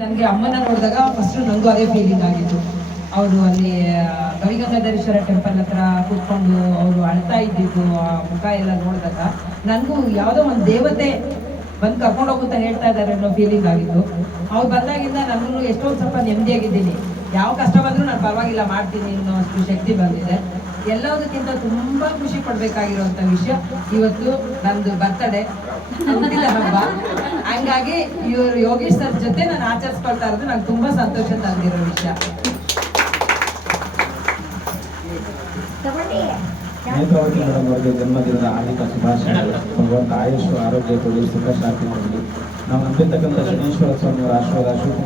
ನನಗೆ ಅಮ್ಮನ ನೋಡಿದಾಗ ಫಸ್ಟ್ ನನಗೂ ಅದೇ ಫೀಲಿಂಗ್ ಆಗಿತ್ತು ಅವರು ಅಲ್ಲಿ ಗವಿಗಂಗಾಧರೇಶ್ವರ ಟೆಂಪಲ್ ಹತ್ರ ಕೂತ್ಕೊಂಡು ಅವರು ಅಳ್ತಾ ಇದ್ದಿದ್ದು ಆ ಮುಖ ಎಲ್ಲ ನೋಡಿದಾಗ ನನಗೂ ಯಾವುದೋ ಒಂದು ದೇವತೆ ಬಂದು ಕರ್ಕೊಂಡು ಹೋಗುತ್ತಾ ಹೇಳ್ತಾ ಇದ್ದಾರೆ ಅನ್ನೋ ಫೀಲಿಂಗ್ ಆಗಿತ್ತು ಅವ್ರು ಬಂದಾಗಿಂದ ನನಗೂ ಎಷ್ಟೊಂದು ಸ್ವಲ್ಪ ನೆಮ್ಮದಿಯಾಗಿದ್ದೀನಿ ಯಾವ ಕಷ್ಟ ಬಂದರೂ ನಾನು ಪರವಾಗಿಲ್ಲ ಮಾಡ್ತೀನಿ ಅನ್ನೋ ಅಷ್ಟು ಶಕ್ತಿ ಬಂದಿದೆ ಎಲ್ಲದಕ್ಕಿಂತ ತುಂಬ ಖುಷಿ ಪಡಬೇಕಾಗಿರುವಂಥ ವಿಷಯ ಇವತ್ತು ನಂದು ಬರ್ತಡೆ ಹಬ್ಬ ಹಂಗಾಗಿ ಇವರು ಯೋಗೇಶ್ ಸರ್ ಜೊತೆ ನಾನು ಆಚರಿಸ್ಕೊಳ್ತಾ ಇರೋದು ನಂಗೆ ತುಂಬ ಸಂತೋಷ ತಂದಿರೋ ವಿಷಯ ಅವರಿಗೆ ಜನ್ಮದಿನದ ಆರ್ಥಿಕ ಶುಭಾಶಯಗಳು ಆಯುಷ್ ಆರೋಗ್ಯ ಕೊಡಿ ಸುಖ ಶಾಂತಿ ಕೊಡಲಿ ನಾವು ನಂಬಿರ್ತಕ್ಕಂಥ ಶನೇಶ್ವರ ಸ್ವಾಮಿಯವರ ಆಶೀರ್ವಾದ ಶಿವಕುಮಾರ್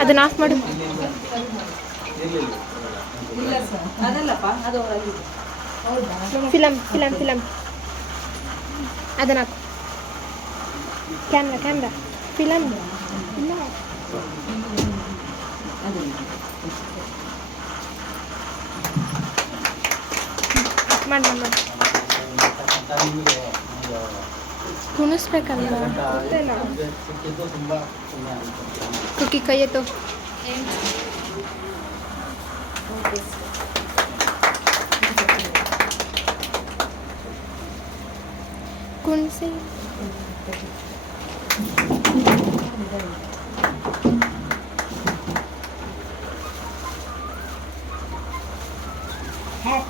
ಅದನ್ನ ಆಫ್ ಮಾಡು ಇಲ್ಲ ಸರ್ ಅದಲ್ಲಪ್ಪ ಅದು ಅಲ್ಲಿ ಫಿಲಮ್ ಫಿಲಮ್ ಫಿಲಮ್ ಅದನ್ನ ಹಾಕು ಕ್ಯಾಮ್ರಾ ಕ್ಯಾಮ್ರಾ ಫಿಲಮ್ ಇಲ್ಲ ಮಾಡಿ ಮಾಡಿ ಮಾಡಿ ನಿಮಗೆ ಒಂದು ಕುಣಿಸ್ಬೇಕಲ್ಲ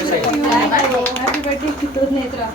happy birthday कितोद नेत्रा